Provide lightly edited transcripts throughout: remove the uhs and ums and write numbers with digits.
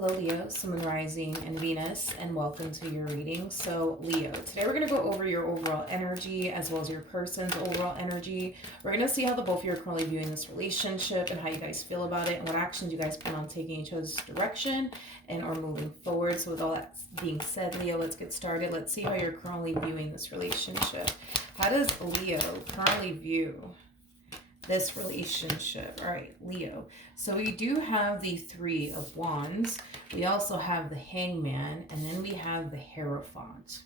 Hello, Leo, Sun, Moon, Rising, and Venus, and welcome to your reading. So, Leo, today we're going to go over your overall energy as well as your person's overall energy. We're going to see how the both of you are currently viewing this relationship and how you guys feel about it and what actions you guys plan on taking each other's direction and or moving forward. So, with all that being said, Leo, let's get started. Let's see how you're currently viewing this relationship. How does Leo currently view this relationship? All right, Leo. So we do have the Three of Wands. We also have the Hangman, and then we have the Hierophant.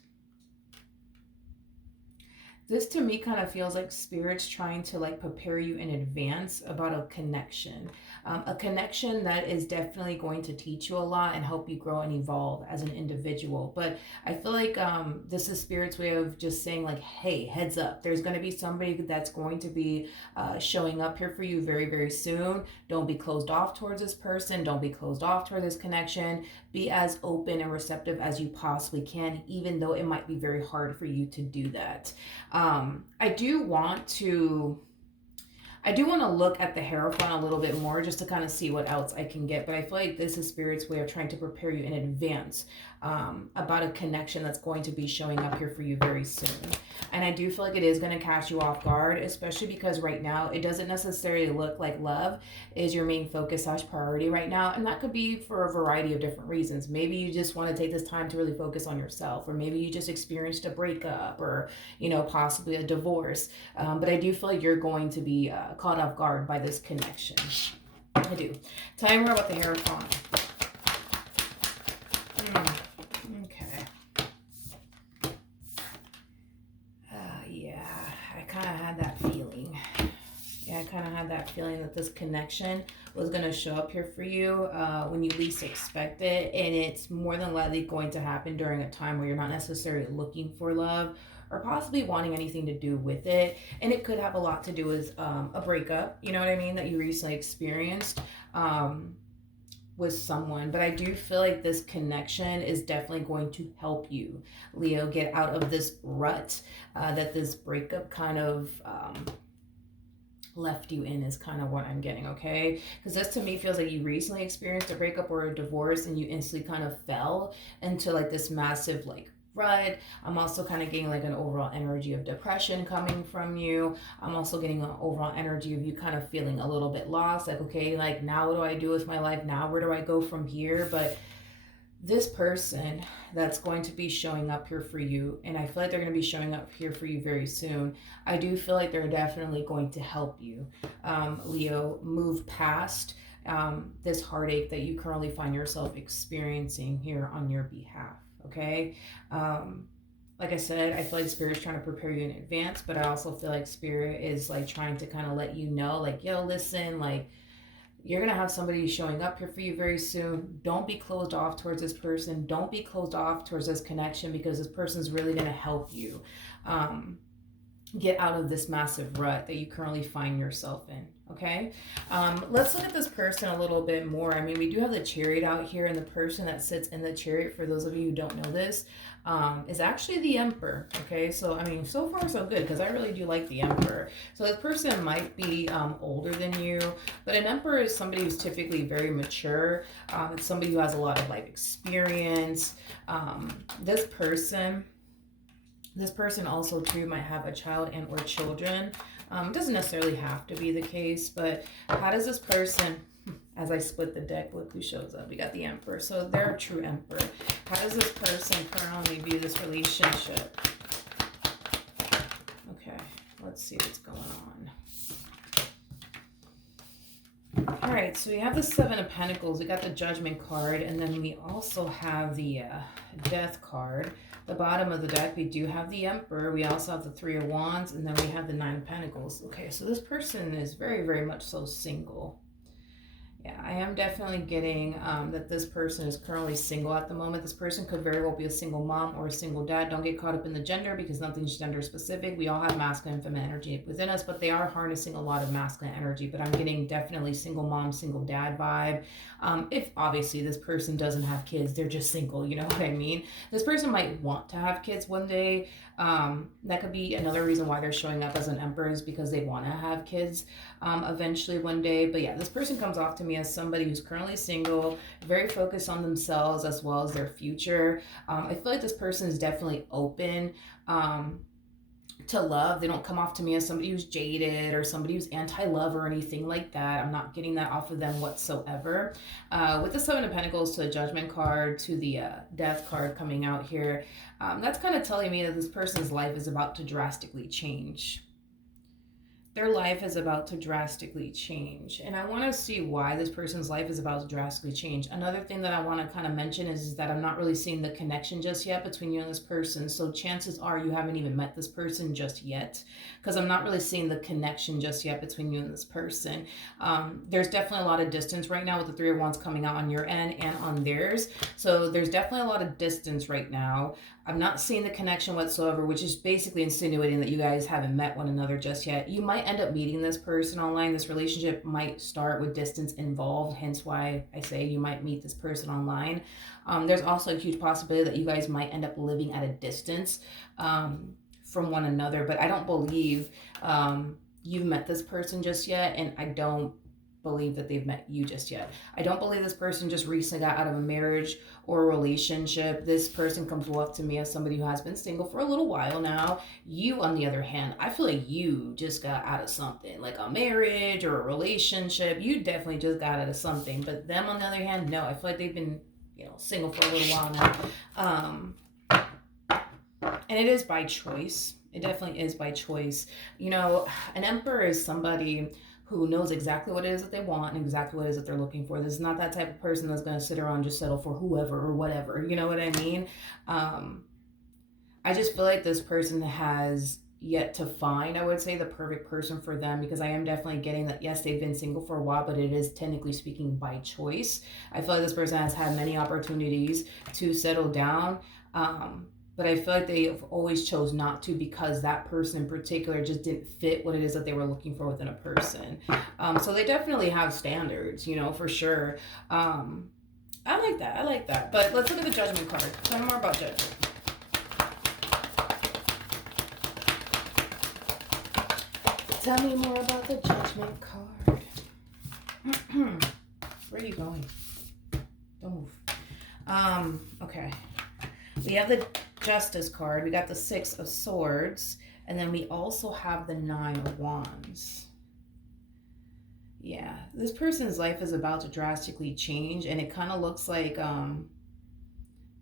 This to me kind of feels like Spirit's trying to like prepare you in advance about a connection that is definitely going to teach you a lot and help you grow and evolve as an individual. But I feel like this is Spirit's way of just saying like, hey, heads up, there's going to be somebody that's going to be showing up here for you very, very soon. Don't be closed off towards this person. Don't be closed off toward this connection. Be as open and receptive as you possibly can, even though it might be very hard for you to do that. I do want to look at the Hierophant a little bit more just to kind of see what else I can get. But I feel like this is Spirit's way of trying to prepare you in advance about a connection that's going to be showing up here for you very soon. And I do feel like it is going to catch you off guard, especially because right now it doesn't necessarily look like love is your main focus / priority right now. And that could be for a variety of different reasons. Maybe you just want to take this time to really focus on yourself, or maybe you just experienced a breakup or, possibly a divorce. But I do feel like you're going to be caught off guard by this connection. I do. Tell me more about the Hierophant. Okay. Yeah, I kind of had that feeling. I kind of had that feeling that this connection was going to show up here for you when you least expect it. And it's more than likely going to happen during a time where you're not necessarily looking for love or possibly wanting anything to do with it. And it could have a lot to do with a breakup, you know what I mean, that you recently experienced with someone. But I do feel like this connection is definitely going to help you, Leo, get out of this rut that this breakup kind of left you in, is kind of what I'm getting, okay? Because this to me feels like you recently experienced a breakup or a divorce and you instantly kind of fell into like this massive like rut. I'm also kind of getting like an overall energy of depression coming from you. I'm also getting an overall energy of you kind of feeling a little bit lost, like, okay, like now what do I do with my life now? Where do I go from here? But this person that's going to be showing up here for you, and I feel like they're going to be showing up here for you very soon, I do feel like they're definitely going to help you, Leo, move past this heartache that you currently find yourself experiencing here on your behalf, okay? Like I said, I feel like Spirit's trying to prepare you in advance, but I also feel like Spirit is like trying to kind of let you know, like, yo, listen, like, you're going to have somebody showing up here for you very soon. Don't be closed off towards this person. Don't be closed off towards this connection, because this person's really going to help you get out of this massive rut that you currently find yourself in, okay? Let's look at this person a little bit more. I mean, we do have the Chariot out here, and the person that sits in the Chariot, for those of you who don't know this, is actually the Emperor, okay? So, I mean, so far so good, because I really do like the Emperor. So this person might be older than you, but an Emperor is somebody who's typically very mature. It's somebody who has a lot of life experience. This person also too might have a child and or children. It doesn't necessarily have to be the case, but how does this person, as I split the deck, look who shows up. We got the Emperor. So they're a true Emperor. How does this person currently view this relationship? Okay, let's see what's going on. All right, so we have the Seven of Pentacles. We got the Judgment card, and then we also have the Death card. The bottom of the deck, we do have the Emperor. We also have the Three of Wands, and then we have the Nine of Pentacles. Okay, so this person is very, very much so single. Yeah, I am definitely getting that this person is currently single at the moment. This person could very well be a single mom or a single dad. Don't get caught up in the gender, because nothing's gender specific. We all have masculine and feminine energy within us, but they are harnessing a lot of masculine energy. But I'm getting definitely single mom, single dad vibe. If obviously this person doesn't have kids, they're just single, you know what I mean? This person might want to have kids one day. That could be another reason why they're showing up as an Emperor, is because they want to have kids eventually one day. But yeah, this person comes off to me me as somebody who's currently single, very focused on themselves as well as their future. I feel like this person is definitely open. Um, to love. They don't come off to me as somebody who's jaded or somebody who's anti-love or anything like that. I'm not getting that off of them whatsoever. With the Seven of Pentacles to the Judgment card to the Death card coming out here, that's kind of telling me that this person's life is about to drastically change. Their life is about to drastically change. And I want to see why this person's life is about to drastically change. Another thing that I want to kind of mention is that I'm not really seeing the connection just yet between you and this person. So chances are you haven't even met this person just yet, because I'm not really seeing the connection just yet between you and this person. There's definitely a lot of distance right now with the Three of Wands coming out on your end and on theirs. So there's definitely a lot of distance right now. I'm not seeing the connection whatsoever, which is basically insinuating that you guys haven't met one another just yet. You might end up meeting this person online. This relationship might start with distance involved, hence why I say you might meet this person online. There's also a huge possibility that you guys might end up living at a distance from one another, but I don't believe you've met this person just yet, and I don't believe that they've met you just yet. I don't believe this person just recently got out of a marriage or a relationship. This person comes off to me as somebody who has been single for a little while now. You, on the other hand, I feel like you just got out of something, like a marriage or a relationship. You definitely just got out of something. But them, on the other hand, no. I feel like they've been, single for a little while now. And it is by choice. It definitely is by choice. An emperor is somebody who knows exactly what it is that they want and exactly what it is that they're looking for. This is not that type of person that's going to sit around and just settle for whoever or whatever. You know what I mean? I just feel like this person has yet to find, I would say, the perfect person for them, because I am definitely getting that, yes, they've been single for a while, but it is technically speaking by choice. I feel like this person has had many opportunities to settle down. But I feel like they've always chose not to, because that person in particular just didn't fit what it is that they were looking for within a person. So they definitely have standards, for sure. I like that. But let's look at the Judgment card. Tell me more about Judgment. Tell me more about the Judgment card. Where are you going? Don't move. Okay. We have the Justice card. We got the Six of Swords. And then we also have the Nine of Wands. Yeah. This person's life is about to drastically change. And it kind of looks like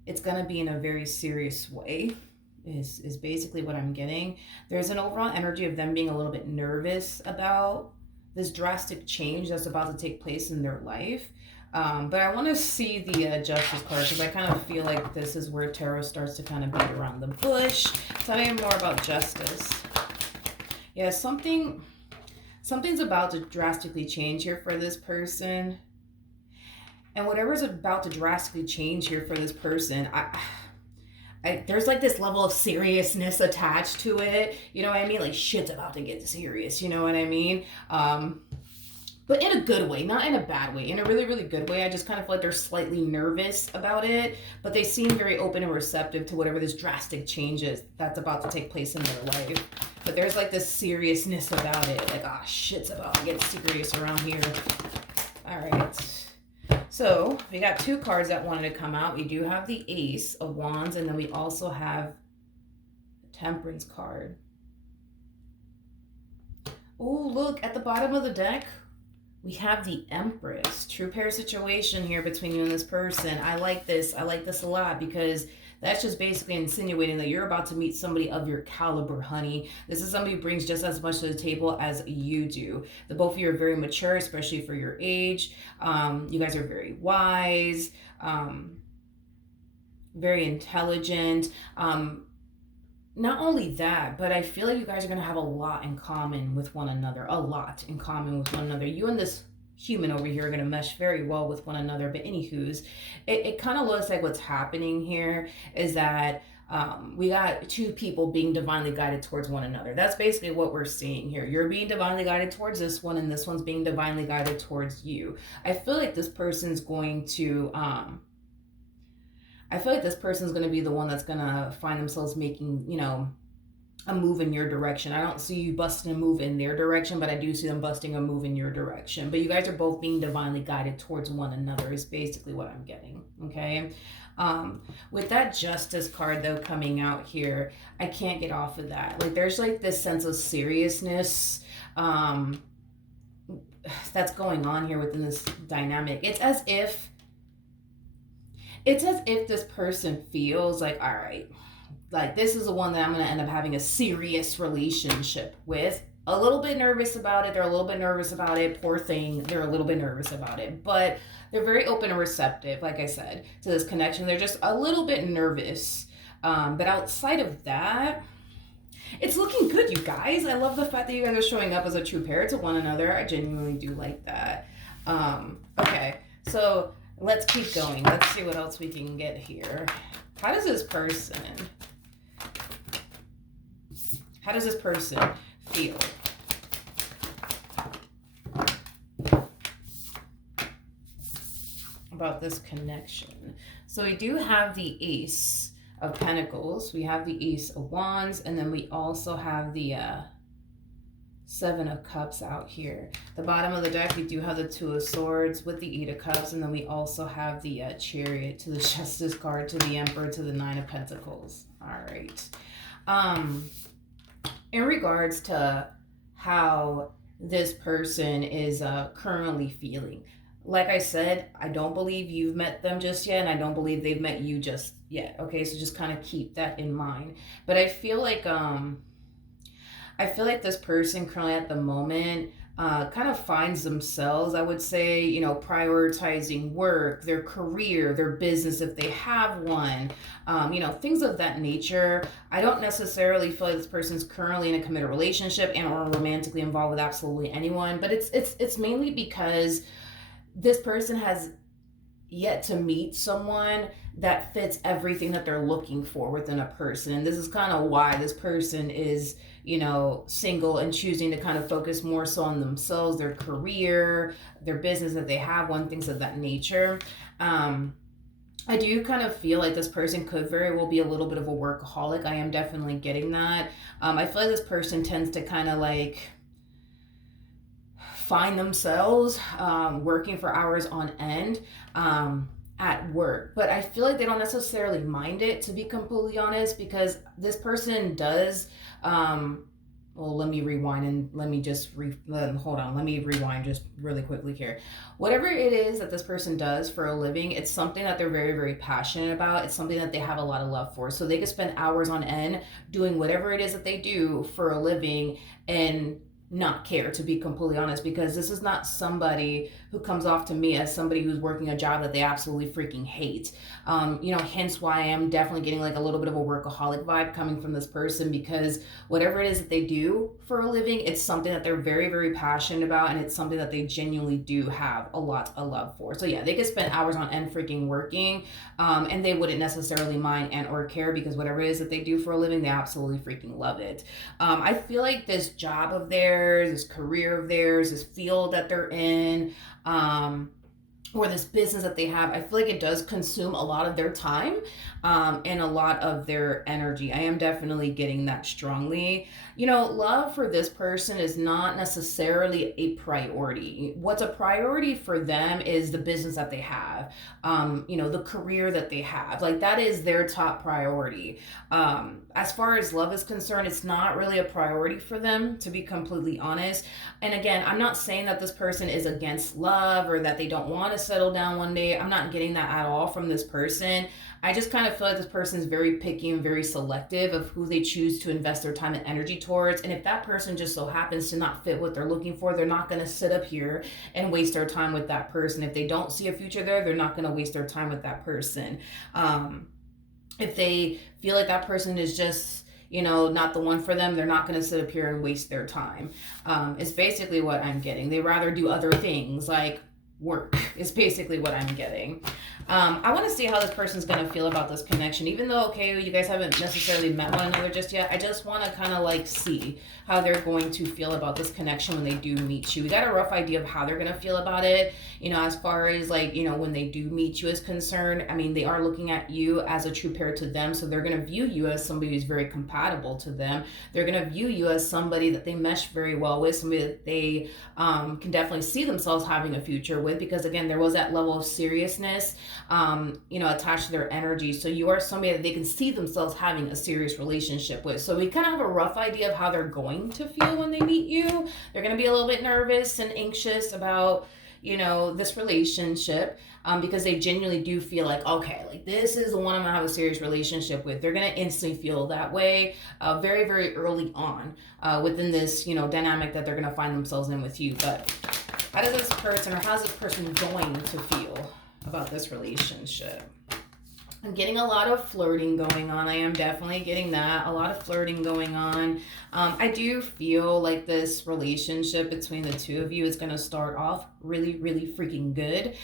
it's going to be in a very serious way. Is basically what I'm getting. There's an overall energy of them being a little bit nervous about this drastic change that's about to take place in their life. But I want to see the Justice card, because I kind of feel like this is where tarot starts to kind of beat around the bush. Tell me more about Justice. Yeah, something's about to drastically change here for this person. And whatever's about to drastically change here for this person, there's like this level of seriousness attached to it. You know what I mean? Like, shit's about to get serious. You know what I mean? But in a good way, not in a bad way, in a really, really good way. I just kind of feel like they're slightly nervous about it, but they seem very open and receptive to whatever this drastic change is that's about to take place in their life. But there's like this seriousness about it. Like, shit's about to get serious around here. All right. So we got two cards that wanted to come out. We do have the Ace of Wands, and then we also have the Temperance card. Oh, look, at the bottom of the deck, we have the Empress. True pair situation here between you and this person. I like this. I like this a lot, because that's just basically insinuating that you're about to meet somebody of your caliber, honey. This is somebody who brings just as much to the table as you do. The both of you are very mature, especially for your age. You guys are very wise, very intelligent. Not only that, but I feel like you guys are going to have a lot in common with one another. A lot in common with one another. You and this human over here are going to mesh very well with one another. But anywho's, it kind of looks like what's happening here is that we got two people being divinely guided towards one another. That's basically what we're seeing here. You're being divinely guided towards this one, and this one's being divinely guided towards you. I feel like this person's going to... I feel like this person's going to be the one that's going to find themselves making, a move in your direction. I don't see you busting a move in their direction, but I do see them busting a move in your direction. But you guys are both being divinely guided towards one another is basically what I'm getting. Okay. With that Justice card though coming out here, I can't get off of that. Like there's like this sense of seriousness that's going on here within this dynamic. It's as if this person feels like, all right, like this is the one that I'm going to end up having a serious relationship with. A little bit nervous about it. They're a little bit nervous about it. Poor thing. They're a little bit nervous about it. But they're very open and receptive, like I said, to this connection. They're just a little bit nervous. But outside of that, it's looking good, you guys. I love the fact that you guys are showing up as a true pair to one another. I genuinely do like that. Okay, so let's keep going. Let's see what else we can get here. How does this person feel about this connection? So we do have the Ace of Pentacles, we have the Ace of Wands, and then we also have the Seven of Cups out here. The bottom of the deck, we do have the Two of Swords with the Eight of Cups, and then we also have the Chariot to the Justice card, to the Emperor, to the Nine of Pentacles. All right. In regards to how this person is currently feeling, like I said, I don't believe you've met them just yet, and I don't believe they've met you just yet. Okay, so just kind of keep that in mind. But I feel like this person currently at the moment kind of finds themselves, I would say, prioritizing work, their career, their business if they have one, things of that nature. I don't necessarily feel like this person's currently in a committed relationship and or romantically involved with absolutely anyone, but it's mainly because this person has yet to meet someone that fits everything that they're looking for within a person. And this is kind of why this person is, single and choosing to kind of focus more so on themselves, their career, their business that they have, one, things of that nature. I do kind of feel like this person could very well be a little bit of a workaholic. I am definitely getting that. I feel like this person tends to kind of like find themselves working for hours on end at work, but I feel like they don't necessarily mind it, to be completely honest, because this person does well, let me rewind and let me just let me rewind just really quickly here. Whatever it is that this person does for a living, it's something that they're very, very passionate about. It's something that they have a lot of love for, so they could spend hours on end doing whatever it is that they do for a living and not care, to be completely honest, because this is not somebody who comes off to me as somebody who's working a job that they absolutely freaking hate. Hence why I am definitely getting like a little bit of a workaholic vibe coming from this person, because whatever it is that they do for a living, it's something that they're very, very passionate about, and it's something that they genuinely do have a lot of love for. So yeah, they could spend hours on end freaking working, and they wouldn't necessarily mind and or care, because whatever it is that they do for a living, they absolutely freaking love it. I feel like this job of theirs, this career of theirs, this field that they're in, or this business that they have, I feel like it does consume a lot of their time and a lot of their energy. I am definitely getting that strongly. Love for this person is not necessarily a priority. What's a priority for them is the business that they have, the career that they have. Like that is their top priority. As far as love is concerned, it's not really a priority for them, to be completely honest. And again, I'm not saying that this person is against love or that they don't want to settle down one day. I'm not getting that at all from this person. I just kind of feel like this person is very picky and very selective of who they choose to invest their time and energy towards. And if that person just so happens to not fit what they're looking for, they're not going to sit up here and waste their time with that person. If they don't see a future there, they're not going to waste their time with that person. If they feel like that person is just not the one for them, they're not going to sit up here and waste their time. It's basically what I'm getting. They rather do other things like work is basically what I'm getting. I want to see how this person's going to feel about this connection, even though, okay, you guys haven't necessarily met one another just yet. I just want to kind of like see how they're going to feel about this connection when they do meet you. We got a rough idea of how they're going to feel about it, as far as like, when they do meet you is concerned. I mean, they are looking at you as a true pair to them, so they're going to view you as somebody who's very compatible to them. They're going to view you as somebody that they mesh very well with, somebody that they can definitely see themselves having a future with, because again, there was that level of seriousness, attached to their energy. So you are somebody that they can see themselves having a serious relationship with. So we kind of have a rough idea of how they're going to feel when they meet you. They're going to be a little bit nervous and anxious about, this relationship, because they genuinely do feel like, okay, like this is the one I'm gonna have a serious relationship with. They're gonna instantly feel that way, very, very early on, within this, dynamic that they're gonna find themselves in with you. But how does this person, or how's this person going to feel about this relationship? I'm getting a lot of flirting going on. I am definitely getting that. A lot of flirting going on. I do feel like this relationship between the two of you is going to start off really, really freaking good.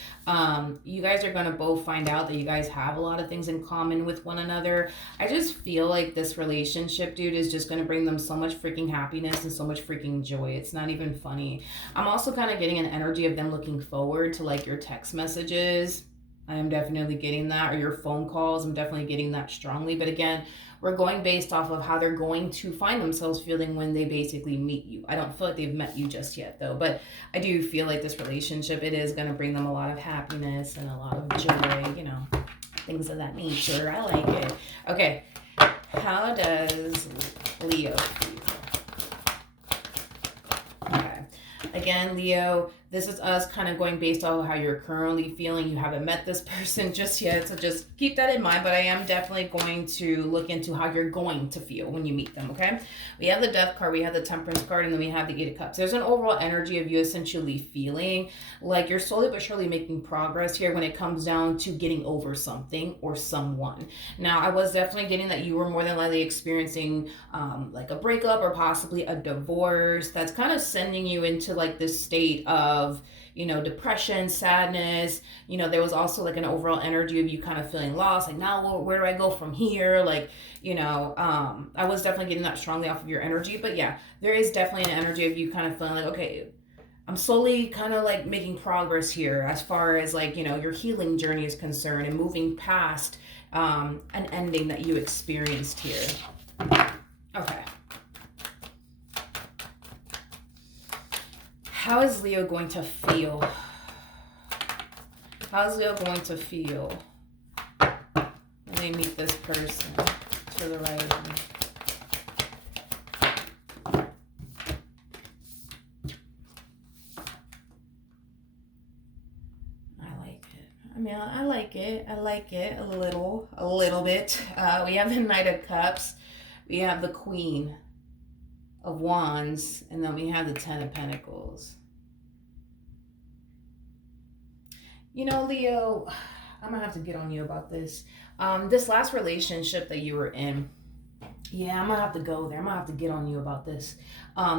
You guys are going to both find out that you guys have a lot of things in common with one another. I just feel like this relationship, dude, is just going to bring them so much freaking happiness and so much freaking joy. It's not even funny. I'm also kind of getting an energy of them looking forward to like your text messages. I am definitely getting that, or your phone calls. I'm definitely getting that strongly. But again, we're going based off of how they're going to find themselves feeling when they basically meet you. I don't feel like they've met you just yet, though. But I do feel like this relationship, it is going to bring them a lot of happiness and a lot of joy, things of that nature. I like it. Okay, how does Leo feel? Okay. Again, Leo, this is us kind of going based on how you're currently feeling. You haven't met this person just yet, so just keep that in mind. But I am definitely going to look into how you're going to feel when you meet them, okay? We have the Death card, we have the Temperance card, and then we have the Eight of Cups. There's an overall energy of you essentially feeling like you're slowly but surely making progress here when it comes down to getting over something or someone. Now, I was definitely getting that you were more than likely experiencing like a breakup or possibly a divorce that's kind of sending you into like this state of depression, sadness. There was also like an overall energy of you kind of feeling lost, like, now where do I go from here? Like, I was definitely getting that strongly off of your energy. But yeah, there is definitely an energy of you kind of feeling like, okay, I'm slowly kind of like making progress here as far as like, your healing journey is concerned, and moving past an ending that you experienced here. Okay. How is Leo going to feel? How is Leo going to feel when they meet this person to the right of me? I like it. I mean, I like it. I like it a little bit. We have the Knight of Cups. We have the Queen of Wands, and then we have the Ten of Pentacles. Leo, I'm gonna have to get on you about this. This last relationship that you were in, yeah, I'm gonna have to go there. I'm gonna have to get on you about this.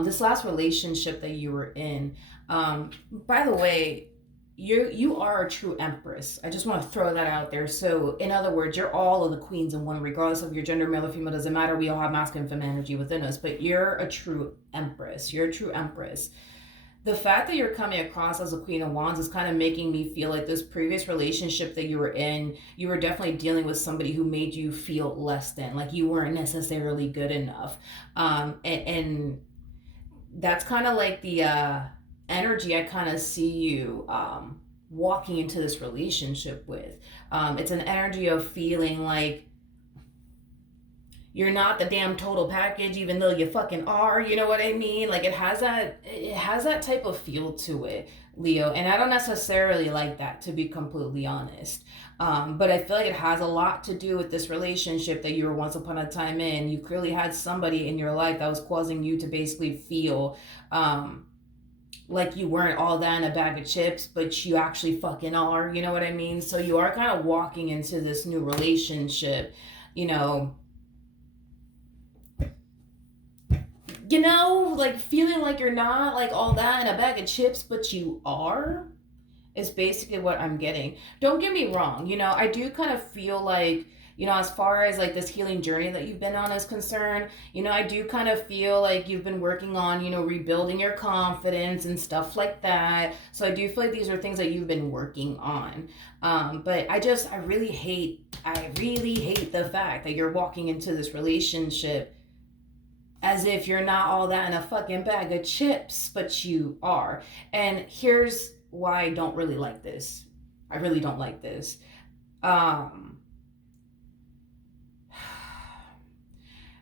This last relationship that you were in, by the way, you are a true empress. I just want to throw that out there. So in other words, you're all of the queens in one, regardless of your gender, male or female, doesn't matter. We all have masculine and feminine energy within us, but you're a true empress. You're a true empress. The fact that you're coming across as a Queen of Wands is kind of making me feel like this previous relationship that you were in, you were definitely dealing with somebody who made you feel less than, like you weren't necessarily good enough. And that's kind of like the energy I kind of see you walking into this relationship with. It's an energy of feeling like you're not the damn total package, even though you fucking are. You know what I mean? Like it has that type of feel to it, Leo. And I don't necessarily like that, to be completely honest. But I feel like it has a lot to do with this relationship that you were once upon a time in. You clearly had somebody in your life that was causing you to basically feel like you weren't all that in a bag of chips, but you actually fucking are. You know what I mean? So you are kind of walking into this new relationship, like feeling like you're not like all that in a bag of chips, but you are. is basically what I'm getting. Don't get me wrong, I do kind of feel like, as far as like this healing journey that you've been on is concerned, I do kind of feel like you've been working on, rebuilding your confidence and stuff like that. So I do feel like these are things that you've been working on. But I really hate the fact that you're walking into this relationship as if you're not all that in a fucking bag of chips, but you are. And here's why I don't really like this. I really don't like this. Um,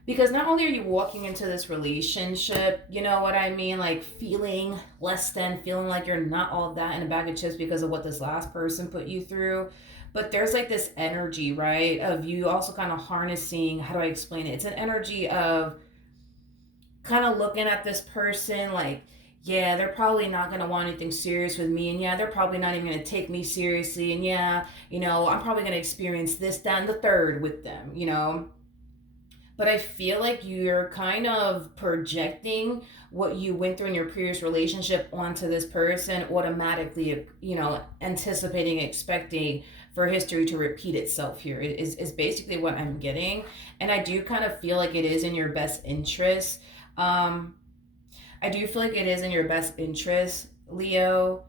because not only are you walking into this relationship, you know what I mean, like feeling less than, feeling like you're not all that in a bag of chips because of what this last person put you through, but there's like this energy, right, of you also kind of harnessing, how do I explain it? It's an energy of kind of looking at this person like, yeah, they're probably not going to want anything serious with me. And yeah, they're probably not even going to take me seriously. And yeah, I'm probably going to experience this, that, and the third with them. But I feel like you're kind of projecting what you went through in your previous relationship onto this person, automatically, anticipating, expecting for history to repeat itself here is basically what I'm getting. And I do kind of feel like it is in your best interest. Um, I do feel like it is in your best interest, Leo,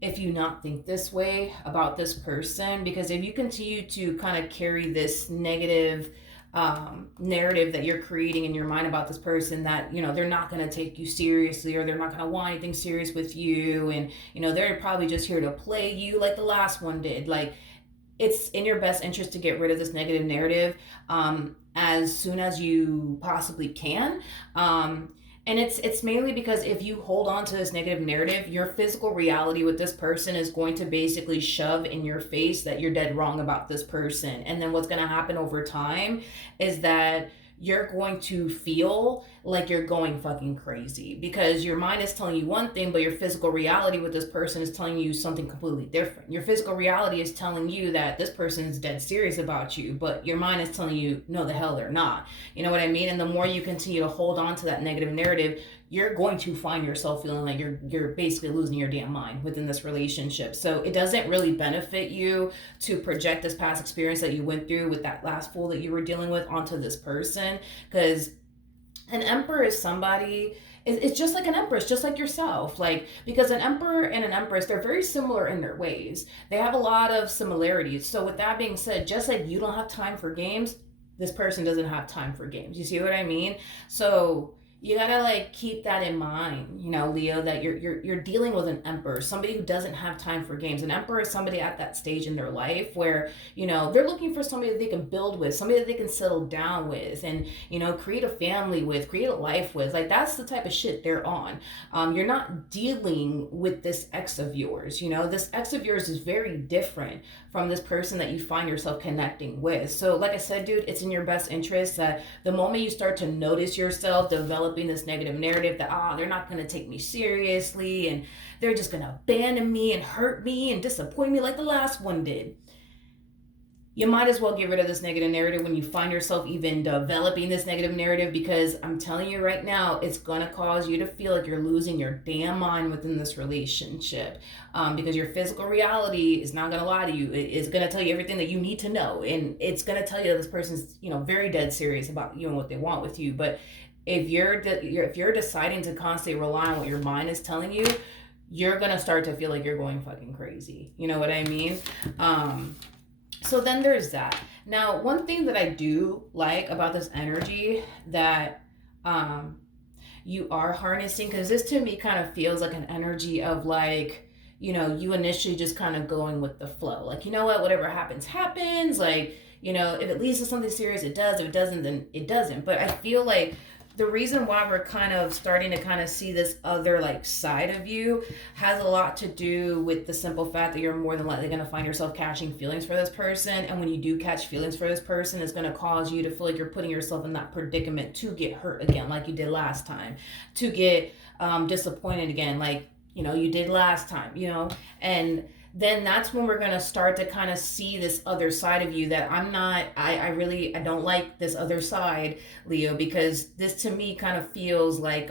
if you not think this way about this person, because if you continue to kind of carry this negative narrative that you're creating in your mind about this person, that they're not going to take you seriously, or they're not going to want anything serious with you, and they're probably just here to play you like the last one did, like, it's in your best interest to get rid of this negative narrative as soon as you possibly can. And it's mainly because if you hold on to this negative narrative, your physical reality with this person is going to basically shove in your face that you're dead wrong about this person. And then what's going to happen over time is that you're going to feel like you're going fucking crazy, because your mind is telling you one thing, but your physical reality with this person is telling you something completely different. Your physical reality is telling you that this person is dead serious about you, but your mind is telling you, no, the hell they're not. You know what I mean? And the more you continue to hold on to that negative narrative, you're going to find yourself feeling like you're basically losing your damn mind within this relationship. So it doesn't really benefit you to project this past experience that you went through with that last fool that you were dealing with onto this person, because an emperor is somebody, it's just like an empress, just like yourself. Like, because an emperor and an empress, they're very similar in their ways. They have a lot of similarities. So with that being said, just like you don't have time for games, this person doesn't have time for games. You see what I mean? So you gotta like keep that in mind, Leo, that you're dealing with an emperor, somebody who doesn't have time for games. An emperor is somebody at that stage in their life where they're looking for somebody that they can build with, somebody that they can settle down with, and create a family with, create a life with. Like, that's the type of shit they're on. You're not dealing with this ex of yours. This ex of yours is very different from this person that you find yourself connecting with. So like I said, dude, it's in your best interest that the moment you start to notice yourself developing this negative narrative that, they're not going to take me seriously, and they're just going to abandon me and hurt me and disappoint me like the last one did, you might as well get rid of this negative narrative when you find yourself even developing this negative narrative, because I'm telling you right now, it's going to cause you to feel like you're losing your damn mind within this relationship, because your physical reality is not going to lie to you. It's going to tell you everything that you need to know, and it's going to tell you that this person's very dead serious about you and what they want with you. But if you're deciding to constantly rely on what your mind is telling you, you're going to start to feel like you're going fucking crazy. You know what I mean? So then there's that. Now, one thing that I do like about this energy that you are harnessing, because this to me kind of feels like an energy of like, you initially just kind of going with the flow. Like, whatever happens, happens. Like, if it leads to something serious, it does. If it doesn't, then it doesn't. But I feel like the reason why we're kind of starting to kind of see this other like side of you has a lot to do with the simple fact that you're more than likely going to find yourself catching feelings for this person. And when you do catch feelings for this person, it's going to cause you to feel like you're putting yourself in that predicament to get hurt again, like you did last time, to get disappointed again, like, you did last time, and then that's when we're going to start to kind of see this other side of you that I don't like this other side, Leo, because this to me kind of feels like,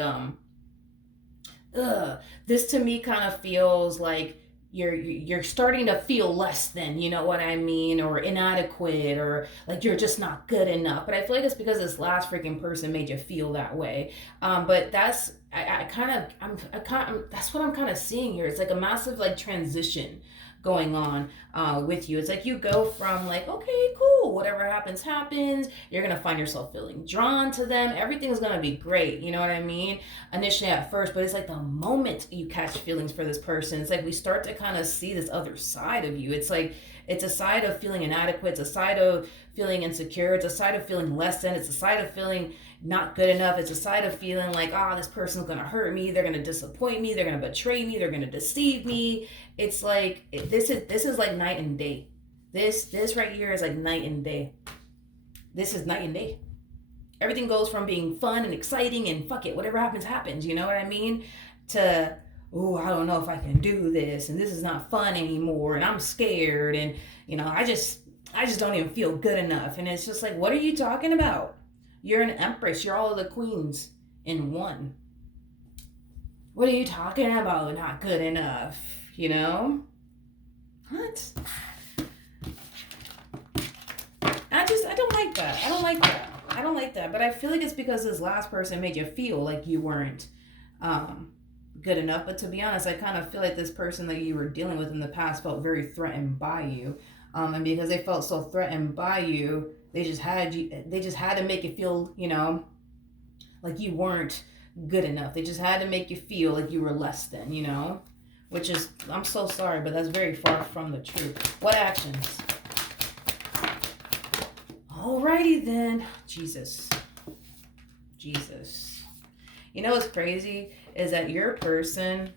this to me kind of feels like you're starting to feel less than, you know what I mean, or inadequate, or like you're just not good enough. But I feel like it's because this last freaking person made you feel that way. But that's I kind of that's what I'm kind of seeing here. It's like a massive like transition going on with you. It's like you go from like, okay, cool, whatever happens happens. You're gonna find yourself feeling drawn to them. Everything's gonna be great, you know what I mean, initially at first. But it's like the moment you catch feelings for this person, it's like we start to kind of see this other side of you. It's like it's a side of feeling inadequate, it's a side of feeling insecure, it's a side of feeling less than, it's a side of feeling not good enough, it's a side of feeling like, oh, this person's gonna hurt me, they're gonna disappoint me, they're gonna betray me, they're gonna deceive me. It's like this is like night and day. This right here is like night and day. This is night and day. Everything goes from being fun and exciting and fuck it, whatever happens happens, you know what I mean, to, oh, I don't know if I can do this, and this is not fun anymore, and I'm scared, and I just don't even feel good enough. And it's just like, what are you talking about? You're an empress. You're all of the queens in one. What are you talking about? Not good enough, you know? What? I don't like that. I don't like that. I don't like that. But I feel like it's because this last person made you feel like you weren't good enough. But to be honest, I kind of feel like this person that you were dealing with in the past felt very threatened by you. And because they felt so threatened by you, they just had to make it feel, like you weren't good enough. They just had to make you feel like you were less than, which is, I'm so sorry, but that's very far from the truth. What actions? Alrighty then. Jesus. You know what's crazy is that your person's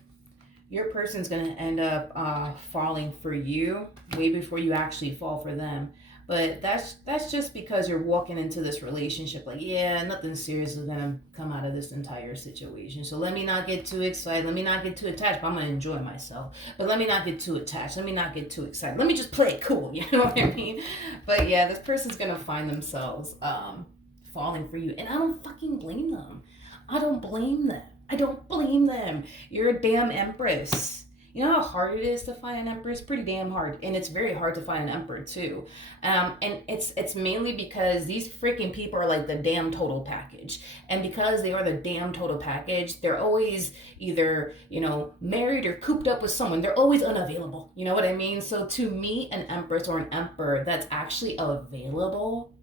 going to end up falling for you way before you actually fall for them. But that's just because you're walking into this relationship like, yeah, nothing serious is going to come out of this entire situation. So let me not get too excited. Let me not get too attached. But I'm going to enjoy myself. But let me not get too attached. Let me not get too excited. Let me just play it cool. You know what I mean? But yeah, this person's going to find themselves falling for you. And I don't fucking blame them. I don't blame them. You're a damn empress. You know how hard it is to find an empress? Pretty damn hard. And it's very hard to find an emperor too. And it's mainly because these freaking people are like the damn total package. And because they are the damn total package, they're always either, married or cooped up with someone. They're always unavailable. You know what I mean? So to meet an empress or an emperor that's actually available,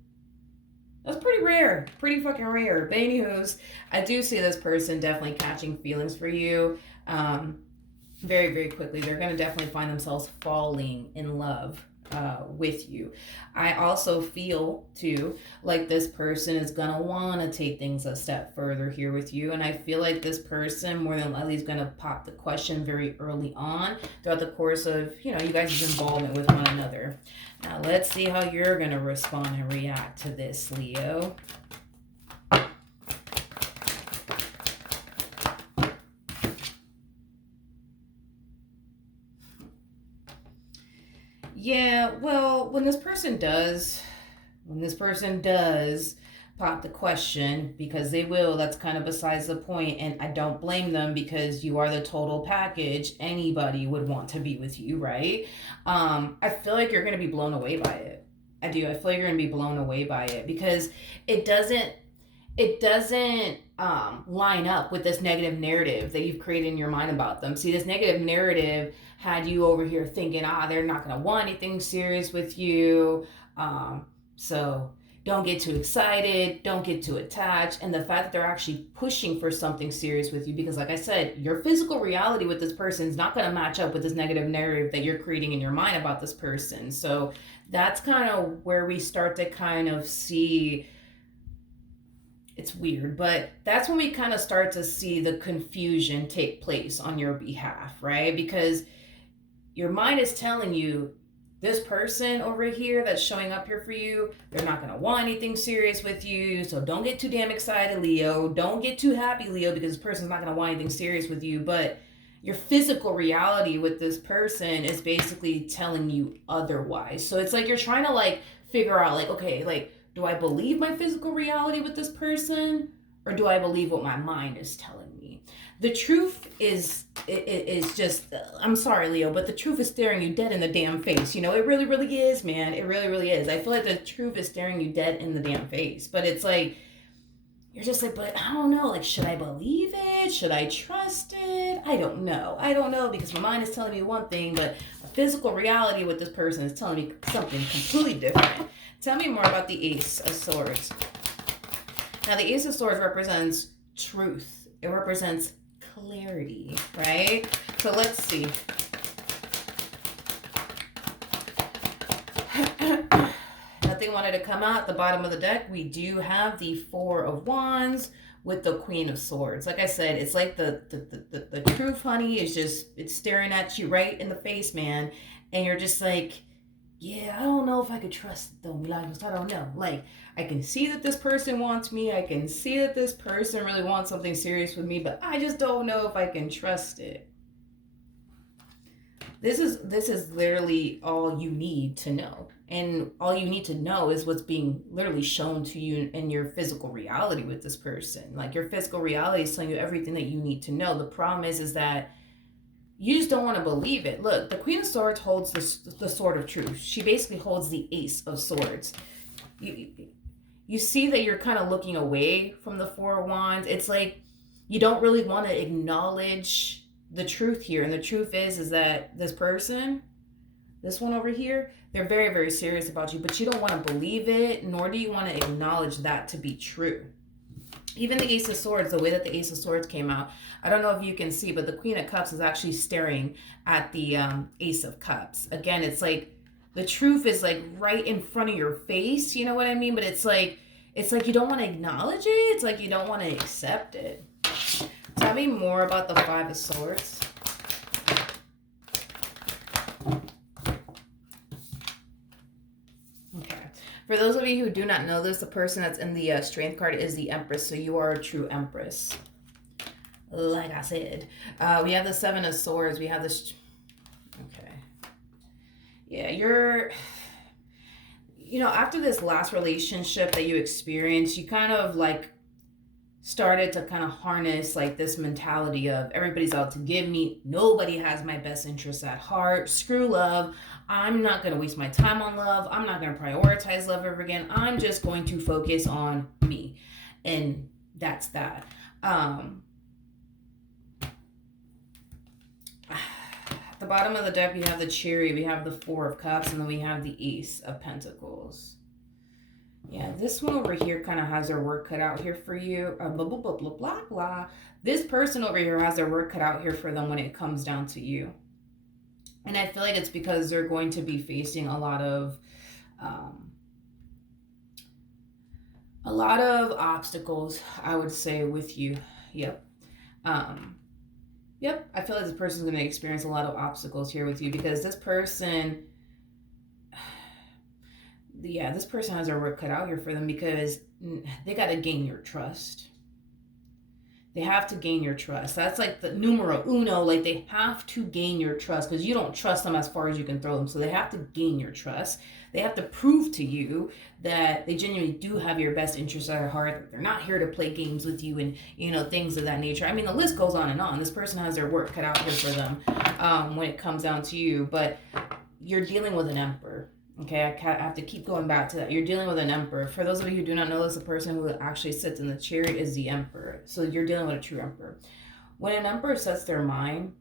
that's pretty rare. Pretty fucking rare. But anywho's, I do see this person definitely catching feelings for you. Very, very quickly. They're going to definitely find themselves falling in love with you. I also feel, too, like this person is going to want to take things a step further here with you. And I feel like this person more than likely is going to pop the question very early on throughout the course of, you guys' involvement with one another. Now, let's see how you're going to respond and react to this, Leo. Yeah, well, when this person does pop the question, because they will, that's kind of besides the point, and I don't blame them because you are the total package. Anybody would want to be with you, right? I feel like you're going to be blown away by it. I do. I feel like you're going to be blown away by it because it doesn't line up with this negative narrative that you've created in your mind about them. See, this negative narrative had you over here thinking, they're not going to want anything serious with you. So don't get too excited. Don't get too attached. And the fact that they're actually pushing for something serious with you, because like I said, your physical reality with this person is not going to match up with this negative narrative that you're creating in your mind about this person. So that's kind of where we start to kind of see, it's weird, but that's when we kind of start to see the confusion take place on your behalf, right? Because your mind is telling you, this person over here that's showing up here for you, they're not going to want anything serious with you. So don't get too damn excited, Leo. Don't get too happy, Leo, because this person's not going to want anything serious with you. But your physical reality with this person is basically telling you otherwise. So it's like you're trying to figure out okay, do I believe my physical reality with this person, or do I believe what my mind is telling me? The truth is just, I'm sorry, Leo, but the truth is staring you dead in the damn face. You know, it really, really is, man. It really, really is. I feel like the truth is staring you dead in the damn face. But it's like, you're just like, but I don't know. Like, should I believe it? Should I trust it? I don't know. I don't know because my mind is telling me one thing, but a physical reality with this person is telling me something completely different. Tell me more about the Ace of Swords. Now, the Ace of Swords represents truth. It represents clarity, right? So let's see. Nothing wanted to come out. At the bottom of the deck, we do have the Four of Wands with the Queen of Swords. Like I said, it's like the truth, honey, is just, it's staring at you right in the face, man. And you're just like, yeah, I don't know if I could trust them, Milagros. I don't know. Like, I can see that this person wants me. I can see that this person really wants something serious with me, but I just don't know if I can trust it. This is literally all you need to know. And all you need to know is what's being literally shown to you in your physical reality with this person. Like, your physical reality is telling you everything that you need to know. The problem is that you just don't want to believe it. Look, the Queen of Swords holds the sword of truth. She basically holds the Ace of Swords. You see that you're kind of looking away from the Four of Wands. It's like you don't really want to acknowledge the truth here. And the truth is that this person, this one over here, they're very, very serious about you, but you don't want to believe it, nor do you want to acknowledge that to be true. Even the Ace of Swords, the way that the Ace of Swords came out, I don't know if you can see, but the Queen of Cups is actually staring at the Ace of Cups. Again, it's like the truth is like right in front of your face, you know what I mean? But it's like you don't want to acknowledge it. It's like you don't want to accept it. Tell me more about the Five of Swords. For those of you who do not know this, the person that's in the Strength card is the Empress, so you are a true Empress. Like I said. We have the Seven of Swords. We have this... Okay. Yeah, you're... You know, after this last relationship that you experienced, you kind of, like, started to kind of harness, like, this mentality of everybody's out to give me. Nobody has my best interests at heart. Screw love. I'm not going to waste my time on love. I'm not going to prioritize love ever again. I'm just going to focus on me. And that's that. At the bottom of the deck, we have the Chariot, we have the Four of Cups, and then we have the Ace of Pentacles. Yeah, this one over here kind of has their work cut out here for you. Blah, blah, blah, blah, blah, blah. This person over here has their work cut out here for them when it comes down to you. And I feel like it's because they're going to be facing a lot of obstacles, I would say, with you. Yep. Yep. I feel like this person's going to experience a lot of obstacles here with you because this person, yeah, this person has their work cut out here for them because they got to gain your trust. They have to gain your trust. That's like the numero uno. Like, they have to gain your trust because you don't trust them as far as you can throw them. So they have to gain your trust. They have to prove to you that they genuinely do have your best interests at heart. They're not here to play games with you and, you know, things of that nature. I mean, the list goes on and on. This person has their work cut out here for them when it comes down to you. But you're dealing with an Emperor. Okay, I have to keep going back to that. You're dealing with an Emperor. For those of you who do not know this, the person who actually sits in the Chariot is the Emperor. So you're dealing with a true Emperor. When an Emperor sets their mind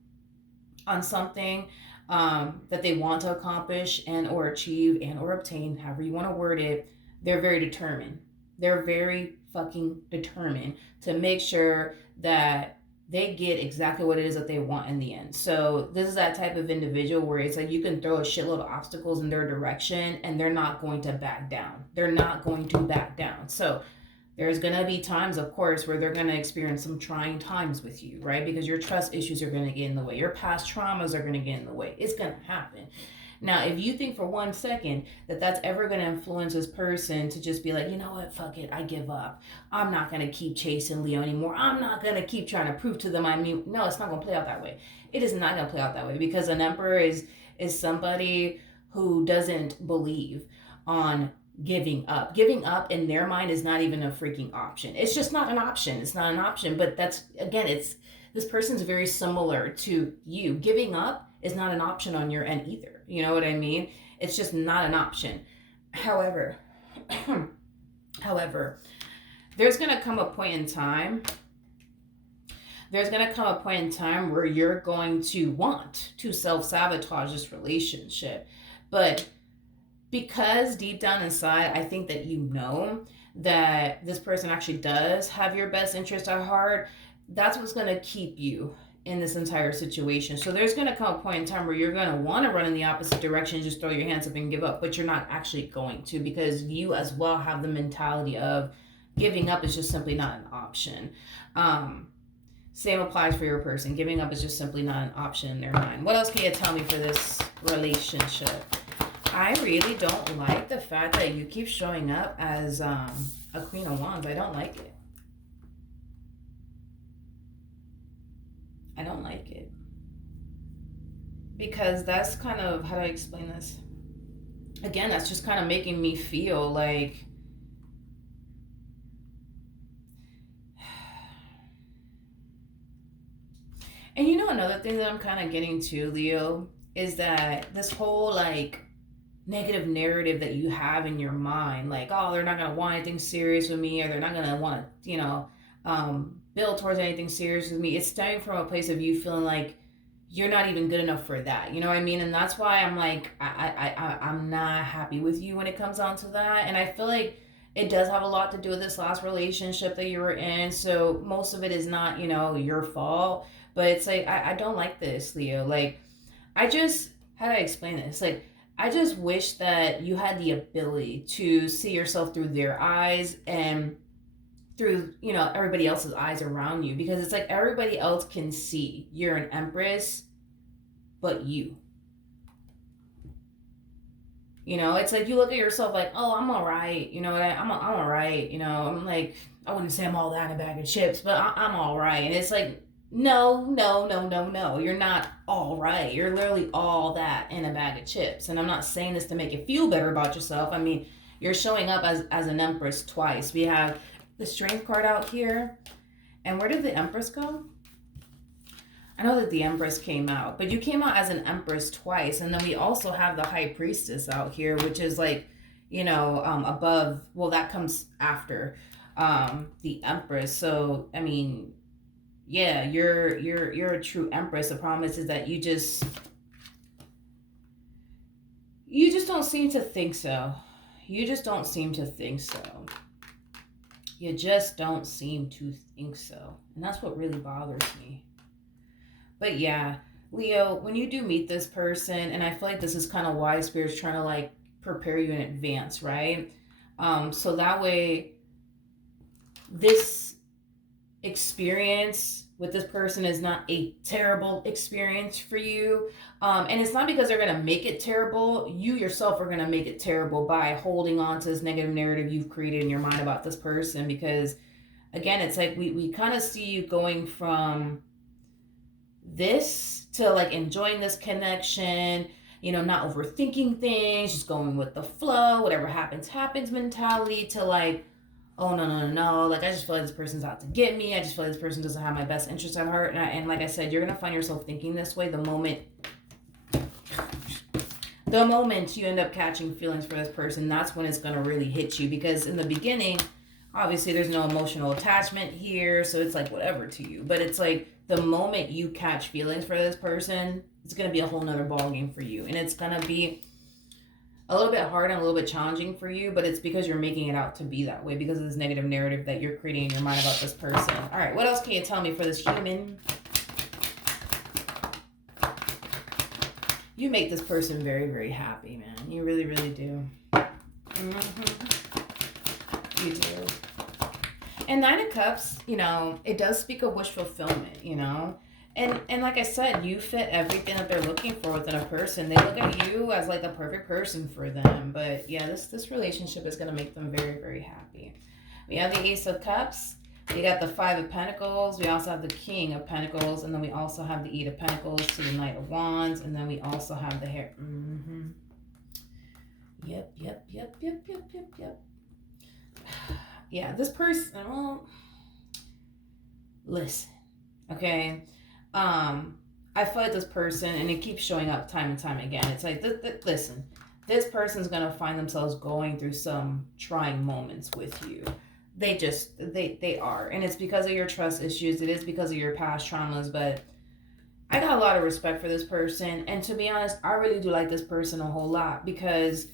on something that they want to accomplish and or achieve and or obtain, however you want to word it, they're very determined. They're very fucking determined to make sure that they get exactly what it is that they want in the end. So this is that type of individual where it's like you can throw a shitload of obstacles in their direction and they're not going to back down. They're not going to back down. So there's going to be times, of course, where they're going to experience some trying times with you, right? Because your trust issues are going to get in the way. Your past traumas are going to get in the way. It's going to happen. Now, if you think for 1 second that that's ever going to influence this person to just be like, you know what, fuck it, I give up. I'm not going to keep chasing Leo anymore. I'm not going to keep trying to prove to them I'm new. No, it's not going to play out that way. It is not going to play out that way because an Emperor is somebody who doesn't believe on giving up. Giving up in their mind is not even a freaking option. It's just not an option. It's not an option. But that's, again, this person's very similar to you. Giving up is not an option on your end either. You know what I mean? It's just not an option. However, however, there's going to come a point in time where you're going to want to self-sabotage this relationship. But because deep down inside, I think that you know that this person actually does have your best interest at heart, that's what's going to keep you in this entire situation. So there's going to come a point in time where you're going to want to run in the opposite direction and just throw your hands up and give up, but you're not actually going to, because you as well have the mentality of giving up is just simply not an option. Same applies for your person. Giving up is just simply not an option in their mind. What else can you tell me for this relationship? I really don't like the fact that you keep showing up as a Queen of Wands. I don't like it. I don't like it. Because that's kind of, how do I explain this? Again, that's just kind of making me feel like and you know, another thing that I'm kind of getting to, Leo, is that this whole like negative narrative that you have in your mind, like, oh, they're not going to want anything serious with me, or they're not going to want to, build towards anything serious with me. It's stemming from a place of you feeling like you're not even good enough for that. You know what I mean? And that's why I'm like, I'm not happy with you when it comes down to that. And I feel like it does have a lot to do with this last relationship that you were in. So most of it is not, your fault. But it's like, I don't like this, Leo. Like, how do I explain this? Like, I just wish that you had the ability to see yourself through their eyes and through, everybody else's eyes around you. Because it's like everybody else can see you're an empress, but you. It's like you look at yourself like, oh, I'm all right. I'm all right. I'm like, I wouldn't say I'm all that in a bag of chips, but I'm all right. And it's like, no, no, no, no, no. You're not all right. You're literally all that in a bag of chips. And I'm not saying this to make you feel better about yourself. I mean, you're showing up as an empress twice. We have the Strength card out here. And where did the Empress go? I know that the Empress came out, but you came out as an Empress twice. And then we also have the High Priestess out here, which is like, above. Well, that comes after the Empress. So, I mean, yeah, you're a true empress. The problem is that you just don't seem to think so. You just don't seem to think so. You just don't seem to think so. And that's what really bothers me. But yeah, Leo, when you do meet this person, and I feel like this is kind of why Spirit's trying to like prepare you in advance, right? So that way, this experience with this person is not a terrible experience for you. And it's not because they're going to make it terrible. You yourself are going to make it terrible by holding on to this negative narrative you've created in your mind about this person. Because, again, it's like we kind of see you going from this to like enjoying this connection, not overthinking things, just going with the flow, whatever happens, happens mentality, to like, oh, no. Like, I just feel like this person's out to get me. I just feel like this person doesn't have my best interest at heart. And like I said, you're going to find yourself thinking this way the moment you end up catching feelings for this person. That's when it's going to really hit you. Because in the beginning, obviously, there's no emotional attachment here. So it's like whatever to you. But it's like the moment you catch feelings for this person, it's going to be a whole nother ballgame for you. And it's going to be a little bit hard and a little bit challenging for you, but it's because you're making it out to be that way, because of this negative narrative that you're creating in your mind about this person. All right, what else can you tell me for this human? You make this person very, very happy, man. You really, really do. You do. And Nine of Cups, it does speak of wish fulfillment, And like I said, you fit everything that they're looking for within a person. They look at you as like the perfect person for them. But yeah, this relationship is going to make them very, very happy. We have the Ace of Cups. We got the Five of Pentacles. We also have the King of Pentacles. And then we also have the Eight of Pentacles to the Knight of Wands. And then we also have the hair. Yep. Yeah, this person, well, listen. Okay. I feel like this person, and it keeps showing up time and time again. It's like, listen, this person's gonna find themselves going through some trying moments with you. They are, and it's because of your trust issues. It is because of your past traumas. But I got a lot of respect for this person, and to be honest, I really do like this person a whole lot because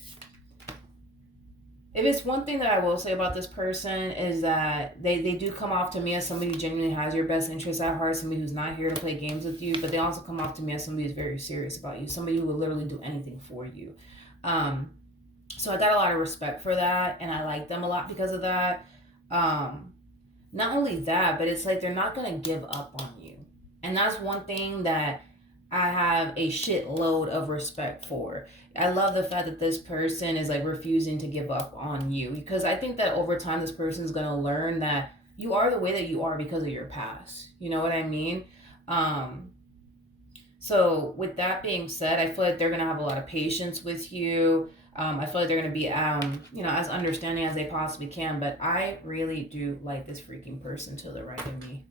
if it's one thing that I will say about this person is that they do come off to me as somebody who genuinely has your best interests at heart, somebody who's not here to play games with you, but they also come off to me as somebody who's very serious about you, somebody who will literally do anything for you. Um, so I got a lot of respect for that, and I like them a lot because of that. Um, Not only that, but it's like they're not gonna give up on you, and that's one thing that I have a shitload of respect for. I love the fact that this person is like refusing to give up on you because I think that over time this person is gonna learn that you are the way that you are because of your past. You know what I mean? Um, so with that being said, I feel like they're gonna have a lot of patience with you. I feel like they're gonna be, as understanding as they possibly can. But I really do like this freaking person to the right of me.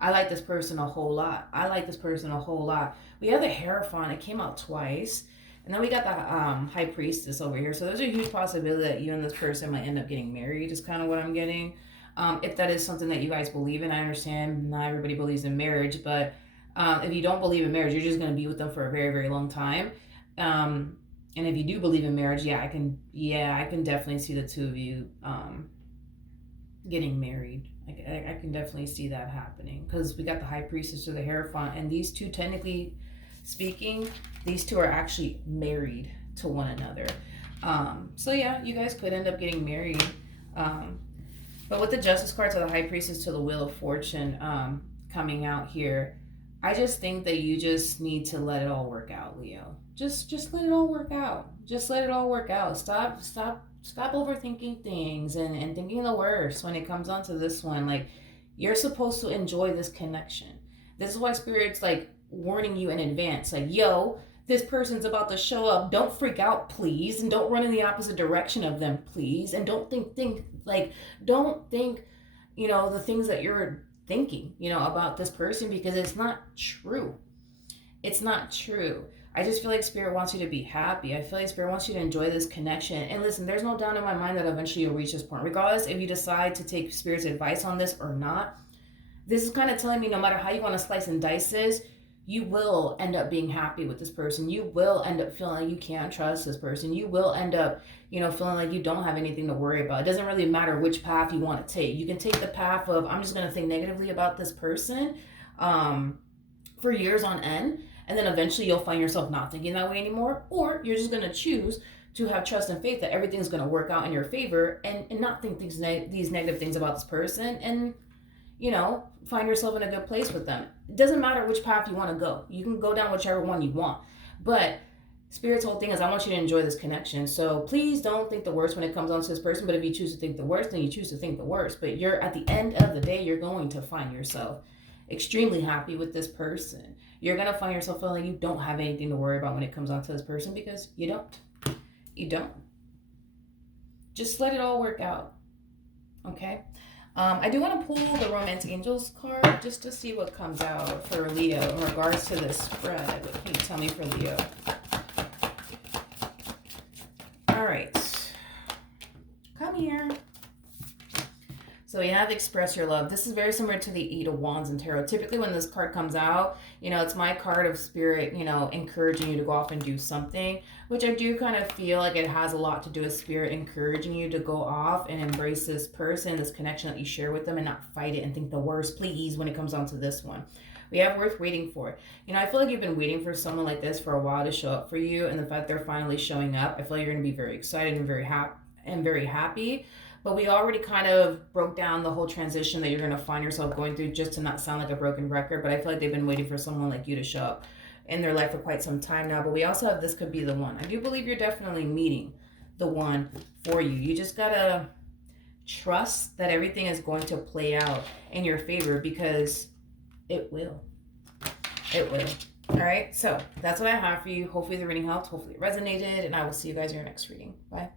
I like this person a whole lot. I like this person a whole lot. We have the Hierophant. It came out twice. And then we got the High Priestess over here. So there's a huge possibility that you and this person might end up getting married, is kind of what I'm getting. If that is something that you guys believe in, I understand not everybody believes in marriage, but if you don't believe in marriage, you're just going to be with them for a very, very long time. Um, and if you do believe in marriage, I can definitely see the two of you getting married. I can definitely see that happening because we got the High Priestess or the Hierophant, and these two, technically speaking, these two are actually married to one another. So yeah, you guys could end up getting married. Um, but with the Justice card to the High Priestess to the Wheel of Fortune coming out here, I just think that you just need to let it all work out, Leo. Just let it all work out. Just let it all work out. Stop overthinking things and thinking the worst when it comes onto this one. Like, you're supposed to enjoy this connection. This is why Spirit's like warning you in advance. Like, yo, this person's about to show up. Don't freak out, please, and don't run in the opposite direction of them, please. And don't think, the things that you're thinking, about this person because it's not true. It's not true. I just feel like Spirit wants you to be happy. I feel like Spirit wants you to enjoy this connection. And listen, there's no doubt in my mind that eventually you'll reach this point. Regardless if you decide to take Spirit's advice on this or not, this is kind of telling me no matter how you want to slice and dice this, you will end up being happy with this person. You will end up feeling like you can't trust this person. You will end up, feeling like you don't have anything to worry about. It doesn't really matter which path you want to take. You can take the path of, I'm just going to think negatively about this person for years on end. And then eventually you'll find yourself not thinking that way anymore. Or you're just going to choose to have trust and faith that everything's going to work out in your favor and not think these negative things about this person and, find yourself in a good place with them. It doesn't matter which path you want to go. You can go down whichever one you want. But Spirit's whole thing is I want you to enjoy this connection. So please don't think the worst when it comes on to this person. But if you choose to think the worst, then you choose to think the worst. But you're at the end of the day, you're going to find yourself extremely happy with this person. You're going to find yourself feeling like you don't have anything to worry about when it comes on to this person because you don't. You don't. Just let it all work out. Okay? I do want to pull the Romance Angels card just to see what comes out for Leo in regards to this spread. What can you tell me for Leo? All right. Come here. So you have Express Your Love. This is very similar to the Eight of Wands in Tarot. Typically when this card comes out, it's my card of Spirit, encouraging you to go off and do something, which I do kind of feel like it has a lot to do with Spirit encouraging you to go off and embrace this person, this connection that you share with them and not fight it and think the worst, please, when it comes on to this one. We have Worth Waiting For. I feel like you've been waiting for someone like this for a while to show up for you, and the fact they're finally showing up, I feel like you're going to be very excited and very happy. But we already kind of broke down the whole transition that you're going to find yourself going through, just to not sound like a broken record. But I feel like they've been waiting for someone like you to show up in their life for quite some time now. But we also have This Could Be the One. I do believe you're definitely meeting the one for you. You just got to trust that everything is going to play out in your favor because it will. It will. All right. So that's what I have for you. Hopefully the reading helped. Hopefully it resonated. And I will see you guys in your next reading. Bye.